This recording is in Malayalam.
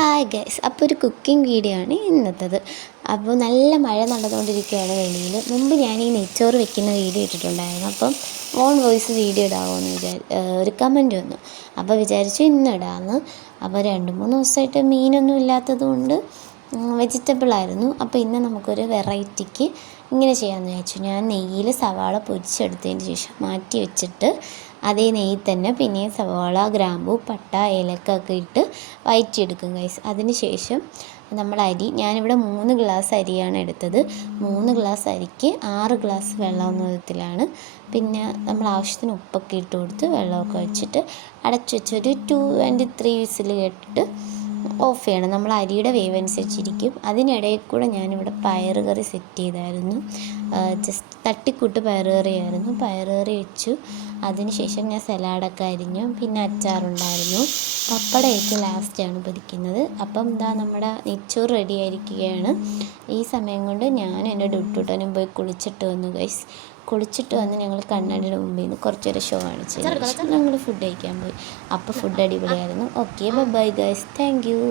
ഹായ് ഗൈസ്, അപ്പോൾ ഒരു കുക്കിംഗ് വീഡിയോ ആണ് ഇന്നത്തേത്. അപ്പോൾ നല്ല മഴ നടന്നുകൊണ്ടിരിക്കുകയാണ് വെളിയിൽ. മുമ്പ് ഞാൻ ഈ നെയ്ച്ചോറ് വെക്കുന്ന വീഡിയോ ഇട്ടിട്ടുണ്ടായിരുന്നു. അപ്പം ഓൺ വോയിസ് വീഡിയോ ഇടാമോയെന്ന് ഒരു കമൻറ്റ് വന്നു. അപ്പോൾ വിചാരിച്ചു ഇന്ന് ഇടാമെന്ന്. അപ്പോൾ 2-3 ദിവസമായിട്ട് മീനൊന്നും ഇല്ലാത്തത് കൊണ്ട് വെജിറ്റബിളായിരുന്നു. അപ്പോൾ ഇന്ന് നമുക്കൊരു വെറൈറ്റിക്ക് ഇങ്ങനെ ചെയ്യാമെന്ന് വിചാരിച്ചു. ഞാൻ നെയ്യിൽ സവാള പൊരിച്ചെടുത്തതിന് ശേഷം മാറ്റി വെച്ചിട്ട് അതേ നെയ്യിൽ തന്നെ പിന്നെയും സവാള, ഗ്രാമ്പൂ, പട്ട, ഏലക്ക ഒക്കെ ഇട്ട് വഴറ്റിയെടുക്കും ഗൈസ്. അതിന് ശേഷം നമ്മൾ അരി, ഞാനിവിടെ 3 ഗ്ലാസ് അരിയാണ് എടുത്തത്. 3 ഗ്ലാസ് അരിക്ക് 6 ഗ്ലാസ് വെള്ളം എന്ന വിധത്തിലാണ്. പിന്നെ നമ്മൾ ആവശ്യത്തിന് ഉപ്പൊക്കെ ഇട്ട് കൊടുത്ത് വെള്ളമൊക്കെ വെച്ചിട്ട് അടച്ചു വെച്ചൊരു 2-3 വിസിൽ കേട്ടിട്ട് ഓഫ് ചെയ്യണം. നമ്മൾ അരിയുടെ വേവ് അനുസരിച്ചിരിക്കും. അതിനിടയിൽ കൂടെ ഞാനിവിടെ പയറുകറി സെറ്റ് ചെയ്തായിരുന്നു. ജസ്റ്റ് തട്ടിക്കൂട്ട് പയറുകറിയായിരുന്നു. പയറുകറി വെച്ചു. അതിനുശേഷം ഞാൻ സലാഡൊക്കെ അരിഞ്ഞു. പിന്നെ അച്ചാറുണ്ടായിരുന്നു. പപ്പടമൊക്കെ ലാസ്റ്റാണ് പൊരിക്കുന്നത്. അപ്പം നമ്മുടെ നെയ്ച്ചോറ് റെഡി ആയിരിക്കുകയാണ്. ഈ സമയം കൊണ്ട് ഞാൻ എൻ്റെ ഡുട്ടൂട്ടനും പോയി കുളിച്ചിട്ട് വന്നു ഗൈസ്. കുളിച്ചിട്ട് വന്ന് ഞങ്ങൾ കണ്ണാടിയുടെ മുമ്പിൽ നിന്ന് കുറച്ചൊരു ഷോ കാണിച്ചു. ഞങ്ങൾ ഫുഡ് കഴിക്കാൻ പോയി. അപ്പോൾ ഫുഡ് അടിപൊളിയായിരുന്നു. Okay, bye guys, thank you.